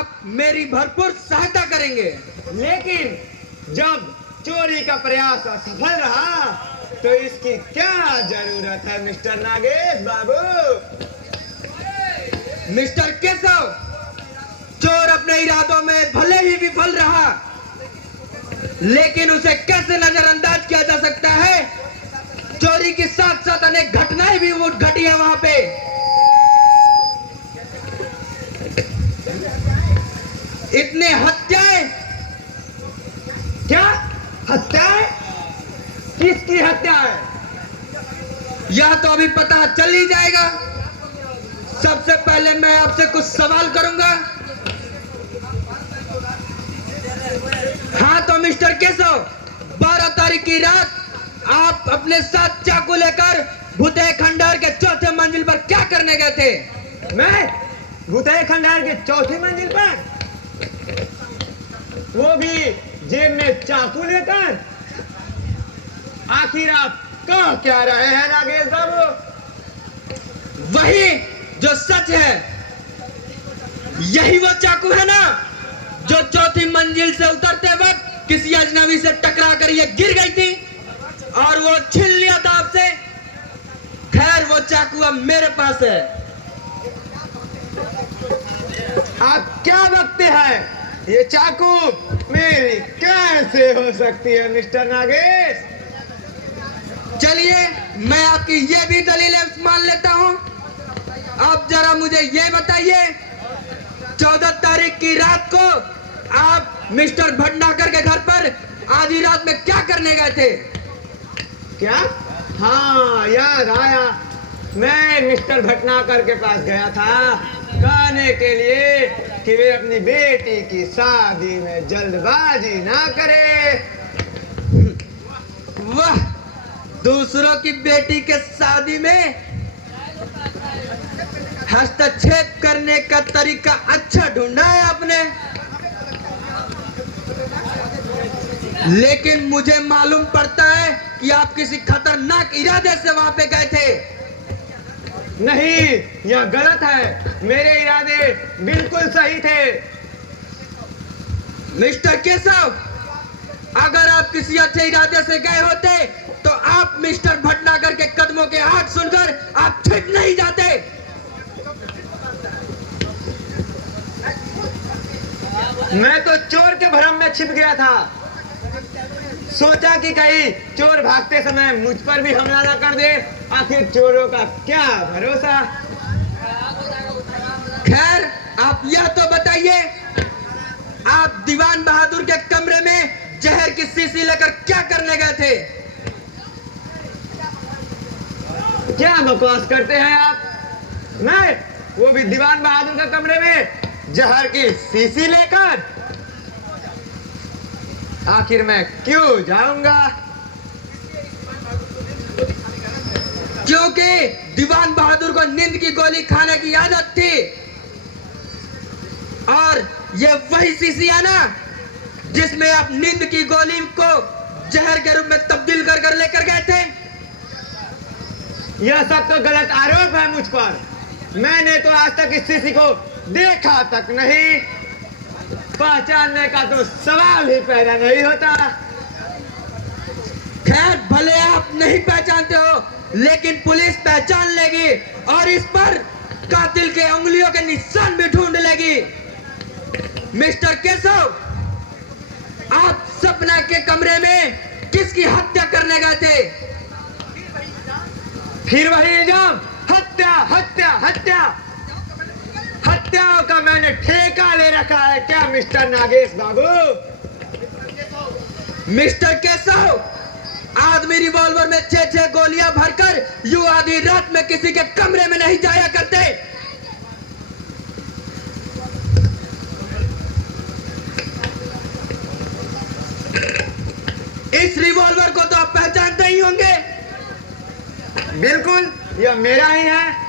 आप मेरी भरपूर सहायता करेंगे। लेकिन जब चोरी का प्रयास असफल रहा तो इसकी क्या जरूरत है मिस्टर नागेश बाबू? मिस्टर केशव, चोर अपने इरादों में भले ही विफल रहा, लेकिन उसे कैसे नजरअंदाज किया जा सकता है? चोरी के साथ साथ अनेक घटनाएं भी घटी है वहां पे। इतने हत्याएं। क्या हत्याएं? किसकी हत्या है? यह तो अभी पता चल ही जाएगा। सबसे पहले मैं आपसे कुछ सवाल करूंगा। हाँ तो मिस्टर केशव, 12 तारीख की रात आप अपने साथ चाकू लेकर भूतैया खंडहर के चौथे मंजिल पर क्या करने गए थे? मैं भूतैया खंडहर के चौथी मंजिल पर, वो भी जेब में चाकू लेकर? आखिर आप कह क्या रहे हैं नागेश बाबू? वही जो सच है। यही वो चाकू है ना जो चौथी मंजिल से उतरते वक्त किसी अजनबी से टकरा कर ये गिर गई थी और वो छीन लिया था आपसे। खैर वो चाकू अब मेरे पास है। आप क्या बकते हैं? ये चाकू मेरी कैसे हो सकती है मिस्टर नागेश? चलिए मैं आपकी ये भी दलील मान लेता हूं। आप जरा मुझे ये बताइए, 14 तारीख की रात को आप मिस्टर भटनागर के घर पर आधी रात में क्या करने गए थे? क्या? हाँ याद आया, मैं मिस्टर भटनागर के पास गया था कहने के लिए कि वे अपनी बेटी की शादी में जल्दबाजी ना करे। वाह, दूसरों की बेटी के शादी में हस्तक्षेप करने का तरीका अच्छा ढूंढा है आपने। लेकिन मुझे मालूम पड़ता है कि आप किसी खतरनाक इरादे से वहां पे गए थे। नहीं, यह गलत है। मेरे इरादे बिल्कुल सही थे। मिस्टर केशव, अगर आप किसी अच्छे इरादे से गए होते तो आप मिस्टर भटनागर के कदमों के हाथ सुनकर आप छिप नहीं जाते। मैं तो चोर के भरम में छिप गया था। सोचा कि कहीं चोर भागते समय मुझ पर भी हमला ना कर दे। आखिर चोरों का क्या भरोसा। खैर आप यह तो बताइए, आप दीवान बहादुर के कमरे में जहर की शीशी लेकर क्या करने गए थे? क्या बकवास करते हैं आप? मैं वो भी दीवान बहादुर के कमरे में जहर की शीशी लेकर? आखिर मैं क्यों जाऊंगा? क्योंकि दीवान बहादुर को नींद की गोली खाने की आदत थी। और ये वही शीशी है ना जिसमें आप नींद की गोली को जहर के रूप में तब्दील कर कर लेकर गए थे। यह सब तो गलत आरोप है मुझ पर। मैंने तो आज तक इस शीशी को देखा तक नहीं। पहचानने का तो सवाल ही पैदा नहीं होता। खैर भले आप नहीं पहचानते हो, लेकिन पुलिस पहचान लेगी और इस पर कातिल के उंगलियों के निशान भी ढूंढ लेगी। मिस्टर केशव, आप सपना के कमरे में किसकी हत्या करने गए थे? फिर वही इल्जाम, हत्या हत्या हत्या। हत्याओं का मैंने ठेका ले रखा है क्या मिस्टर नागेश बाबू? मिस्टर केशव, आदमी रिवॉल्वर में 6-6 गोलियां भरकर यूं आधी रात में किसी के कमरे में नहीं जाया करते। इस रिवॉल्वर को तो आप पहचानते ही होंगे। बिल्कुल, यह मेरा ही है।